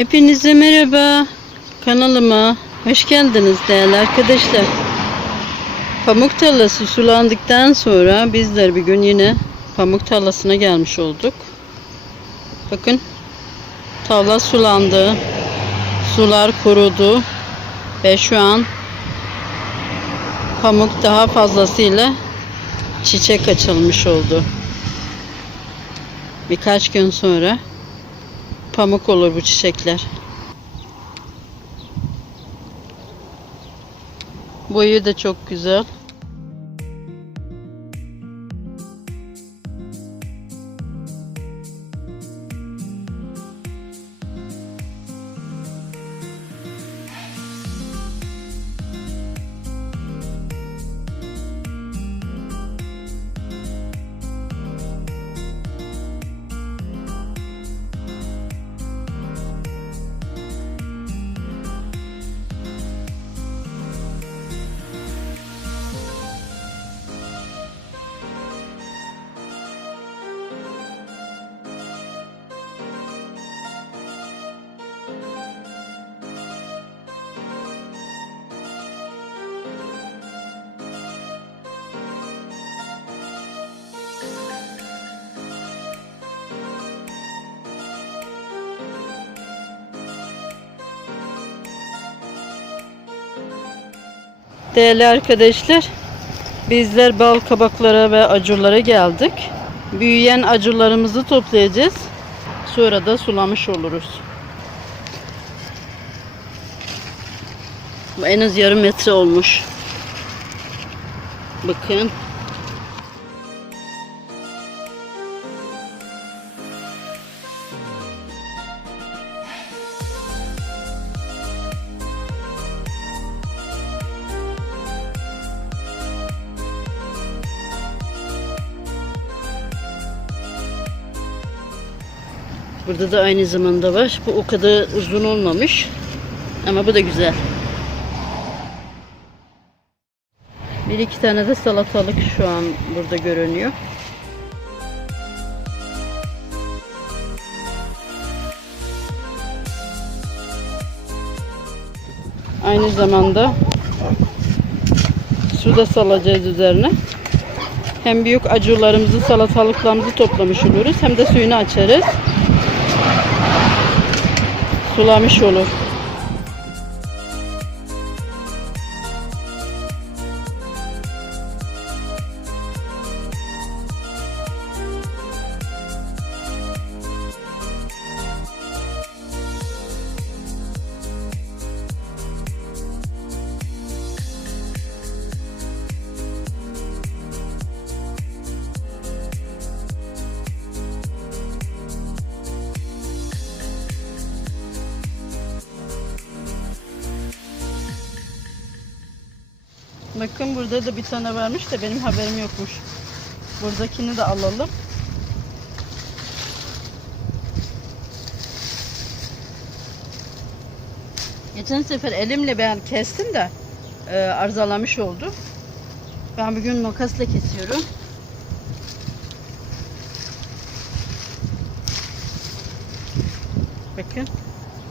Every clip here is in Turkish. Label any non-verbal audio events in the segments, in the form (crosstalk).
Hepinize merhaba. Kanalıma hoş geldiniz değerli arkadaşlar. Pamuk tarlası sulandıktan sonra bizler bir gün yine pamuk tarlasına gelmiş olduk. Bakın tarla sulandı. Sular kurudu. Ve şu an pamuk daha fazlasıyla çiçek açılmış oldu. Birkaç gün sonra pamuk olur bu çiçekler. Boyu da çok güzel. Değerli arkadaşlar, bizler bal kabaklara ve acurlara geldik. Büyüyen acurlarımızı toplayacağız. Sonra da sulamış oluruz. Bu en az yarım metre olmuş. Bakın. Burada da aynı zamanda var. Bu o kadar uzun olmamış. Ama bu da güzel. Bir iki tane de salatalık şu an burada görünüyor. Aynı zamanda su da salacağız üzerine. Hem büyük acurlarımızı, salatalıklarımızı toplamış oluruz hem de suyunu açarız. Sulamış olur. Bakın burada da bir tane varmış da benim haberim yokmuş. Buradakini de alalım. Geçen sefer elimle ben kestim de e, arzalamış oldu. Ben bugün makasla kesiyorum. Bakın.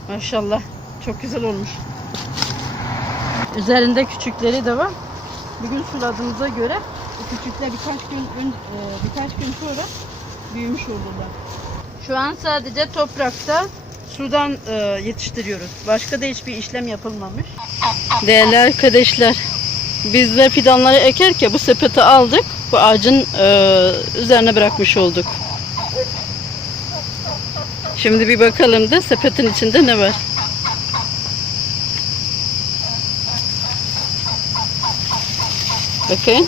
Maşallah. Çok güzel olmuş. Üzerinde küçükleri de var. Bugün suladığımıza göre o küçükler birkaç gün ön, e, birkaç gün sonra büyümüş olurlar. Şu an sadece toprakta sudan e, yetiştiriyoruz. Başka da hiçbir işlem yapılmamış. Değerli arkadaşlar, bizler fidanları ekerken bu sepeti aldık. Bu ağacın e, üzerine bırakmış olduk. Şimdi bir bakalım da sepetin içinde ne var. Bakın.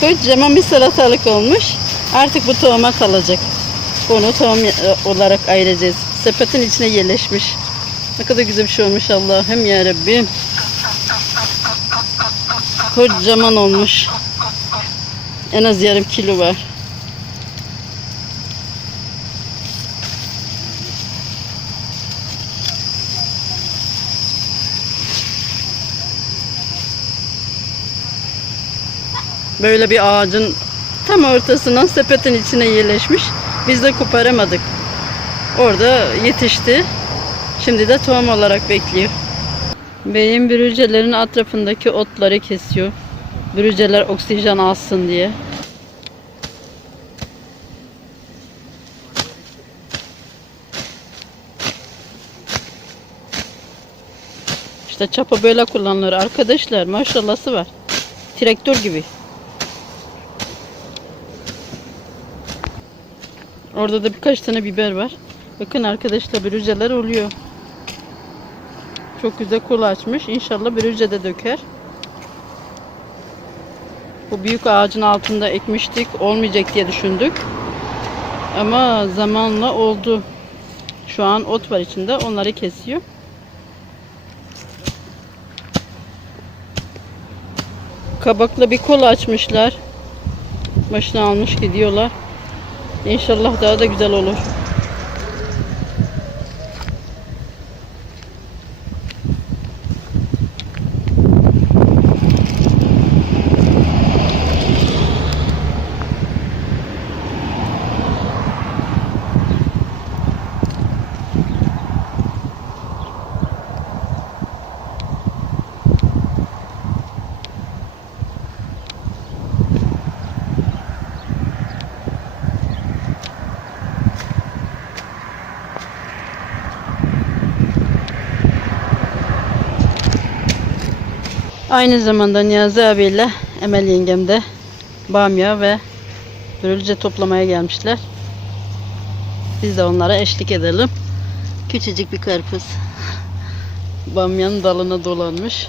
Kocaman bir salatalık olmuş. Artık bu tohuma kalacak. Bunu tohum e, olarak ayıracağız. Sepetin içine yerleşmiş. Ne kadar güzel bir şey olmuş Allah'ım ya Rabbim. Kocaman olmuş. En az yarım kilo var. Böyle bir ağacın tam ortasından sepetin içine yerleşmiş. Biz de koparamadık. Orada yetişti. Şimdi de tohum olarak bekliyor. Beyim bürücelerin etrafındaki otları kesiyor. Bürüceler oksijen alsın diye. İşte çapa böyle kullanılır arkadaşlar. Maşallahı var. Traktör gibi. Orada da birkaç tane biber var. Bakın arkadaşlar bürüceler oluyor. Çok güzel kol açmış. İnşallah bürüce de döker. Bu büyük ağacın altında ekmiştik. Olmayacak diye düşündük. Ama zamanla oldu. Şu an ot var içinde. Onları kesiyor. Kabakla bir kol açmışlar. Başına almış gidiyorlar. İnşallah daha da güzel olur. Aynı zamanda Niyazi abiyle Emel yengem de bamya ve börülce toplamaya gelmişler. Biz de onlara eşlik edelim. Küçücük bir karpuz. Bamyanın dalına dolanmış.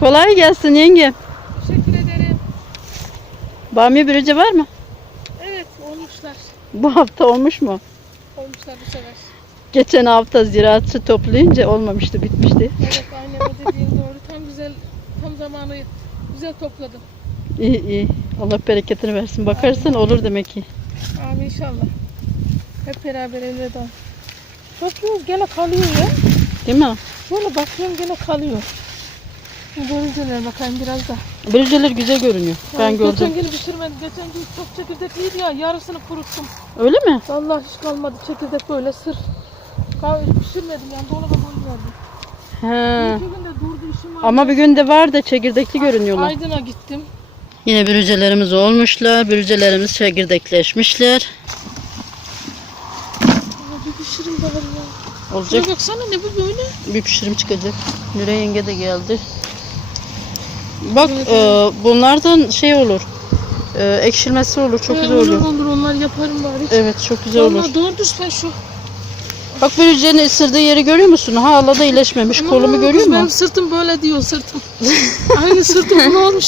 Kolay gelsin yengem. Teşekkür ederim. Bamya börülce var mı? Evet olmuşlar. Bu hafta olmuş mu? Olmuşlar bu sefer. Geçen hafta ziraatçı toplayınca olmamıştı, bitmişti. Evet aynen o dediğin doğru. Tam güzel, tam zamanı güzel topladım. İyi iyi. Allah bereketini versin. Bakarsan olur demek ki. Amin inşallah. Hep beraber elveda. Bakıyoruz gene kalıyor ya. Değil mi? Böyle bakıyorum gene kalıyor. Görüntüler bakayım biraz da. Börülceler güzel görünüyor. Ben gördüm. Geçen gün bitirmedim. Geçen gün çok çekirdekliydi ya. Yarısını kuruttum. Öyle mi? Vallahi hiç kalmadı çekirdek böyle sır. Kahve pişirmedim yani dolaba koymadım. He. İki günde durdu işim var. Ama bir gün de var da çekirdekli görünüyorlar. Aydın'a gittim. Yine bürücelerimiz olmuşlar. Bürücelerimiz çekirdekleşmişler. Ama bir pişirim bari ya. Olacak. Şuna baksana ne bu böyle? Bir pişirim çıkacak. Nure yenge de geldi. Bak e, bunlardan şey olur. E, ekşilmesi olur. Çok Ee, güzel olur, olur. olur onlar yaparım bari. Evet çok güzel olur. Vallahi doğru düz şu. Bak bürücenin ısırdığı yeri görüyor musun? Hala da iyileşmemiş. Kolumu görüyor musun? Benim sırtım böyle diyor sırtım. (laughs) Aynı sırtım bu olmuş.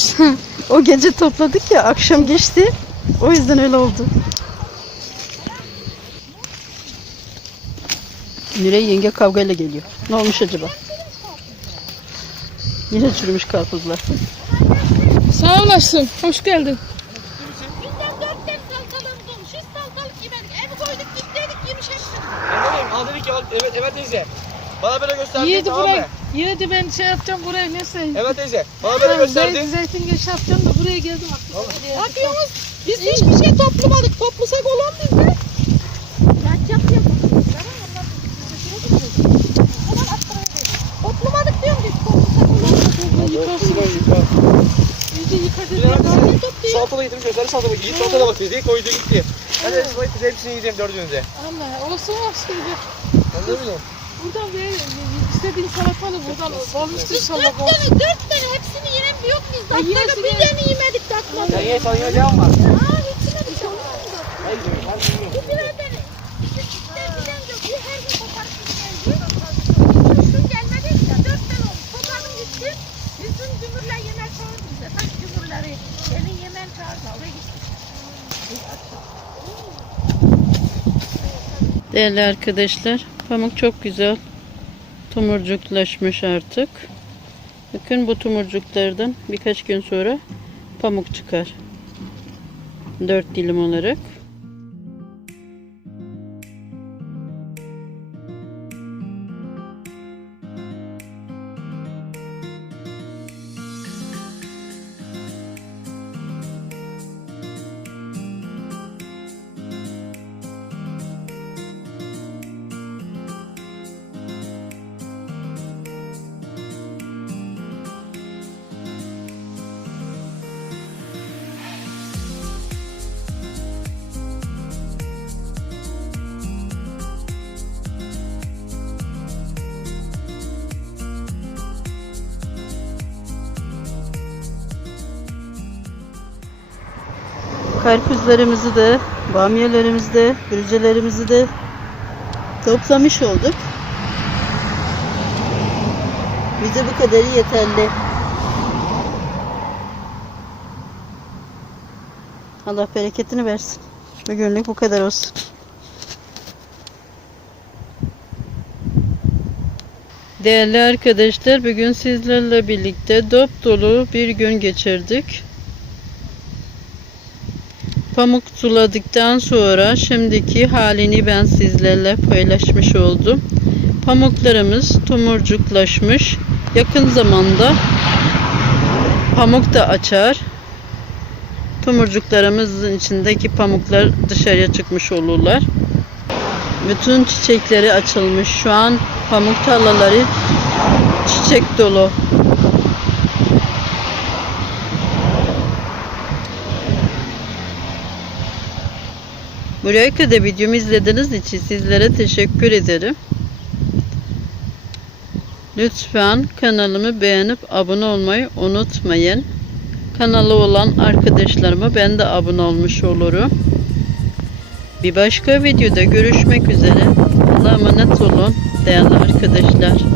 O gece topladık ya akşam geçti. O yüzden öyle oldu. Nurey yenge kavgayla geliyor. Ne olmuş acaba? Yine çürümüş karpuzlar. Sağ olasın. Hoş geldin. Bizden dört tane salatalık olmuş. Hiç salatalık yemedik. Evi koyduk gittik yemiş hepsini. Anladım. Al dedik ya evet evet teyze. Bana böyle gösterdi Yedi tamam buraya. mı? Yedi ben şey yapacağım buraya neyse. Evet teyze. Bana böyle gösterdi. Zeytin, zeytin geç yapacağım da buraya geldim aklıma. Bakıyoruz. Biz hiçbir şey toplamadık. Toplasak olan bizde. Ben yapıyor. Toplamadık diyorum biz. Toplasak olan. Yıkarsın. İyice yıka Bir dedim. ara Ne bize topluyor? salatalık getirmiş gösterdi. Yiğit salataya bak dedi koydu gitti. Ben de hepsini yiyeceğim dördünüze. Allah olsun olsun. Bir de Anladın mı? Buradan ver. istediğin salatalı buradan olmuştur inşallah. Dört tane, dört tane hepsini bir yok biz. Dakikada yersin bir tane yemedik tatmadık. Ya ye sana yiyeceğim var. Aa hepsine bir şey olmadı. Hayır ben bilmiyorum. Bu birader küçükler bilen de bir her gün koparıp geliyor. Şu gelmedi ya dört tane olmuş. Kopardım gitti. Bizim cumhurlar yemek çağırdı bize. Taş çağırdı. Oraya gittik. Değerli arkadaşlar, pamuk çok güzel tomurcuklaşmış artık. Bakın bu tomurcuklardan birkaç gün sonra pamuk çıkar. Dört dilim olarak. Karpuzlarımızı da, bamyalarımızı da, bürcelerimizi de toplamış olduk. Bize bu kadarı yeterli. Allah bereketini versin. Bugünlük bu kadar olsun. Değerli arkadaşlar, bugün sizlerle birlikte dop dolu bir gün geçirdik. Pamuk suladıktan sonra şimdiki halini ben sizlerle paylaşmış oldum. Pamuklarımız tomurcuklaşmış. Yakın zamanda pamuk da açar. Tomurcuklarımızın içindeki pamuklar dışarıya çıkmış olurlar. Bütün çiçekleri açılmış. Şu an pamuk tarlaları çiçek dolu. Buraya kadar videomu izlediğiniz için sizlere teşekkür ederim. Lütfen kanalımı beğenip abone olmayı unutmayın. Kanalı olan arkadaşlarıma ben de abone olmuş olurum. Bir başka videoda görüşmek üzere. Allah'a emanet olun değerli arkadaşlar.